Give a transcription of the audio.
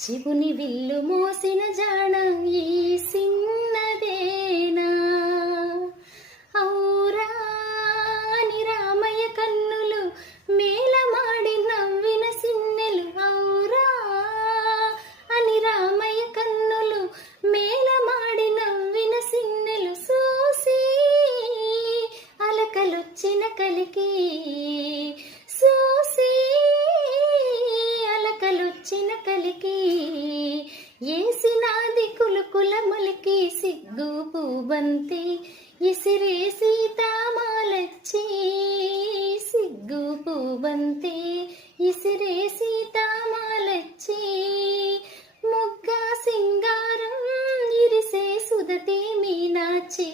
శివుని విల్లు మోసిన జాణ ఈ సిన్నదేనా. ఔరా అని రామయ్య కన్నులు మేలమాడి నవ్విన సిన్నెలు. ఔరా అని రామయ్య కన్నులు మేలమాడి నవ్విన సిన్నెలు. చూసి అలకలొచ్చిన కలికి, చూసి అలకలొచ్చిన కలికి, ఏసినాది కులుకుల మొలికి. సిగ్గు పూబంతి ఇసిరే సీతామాలచ్చి, సిగ్గు పూబంతి ఇసిరే సీతామాలచ్చి. మొగ్గ సింగారం ఇరిసే సుదతి మీనాచి.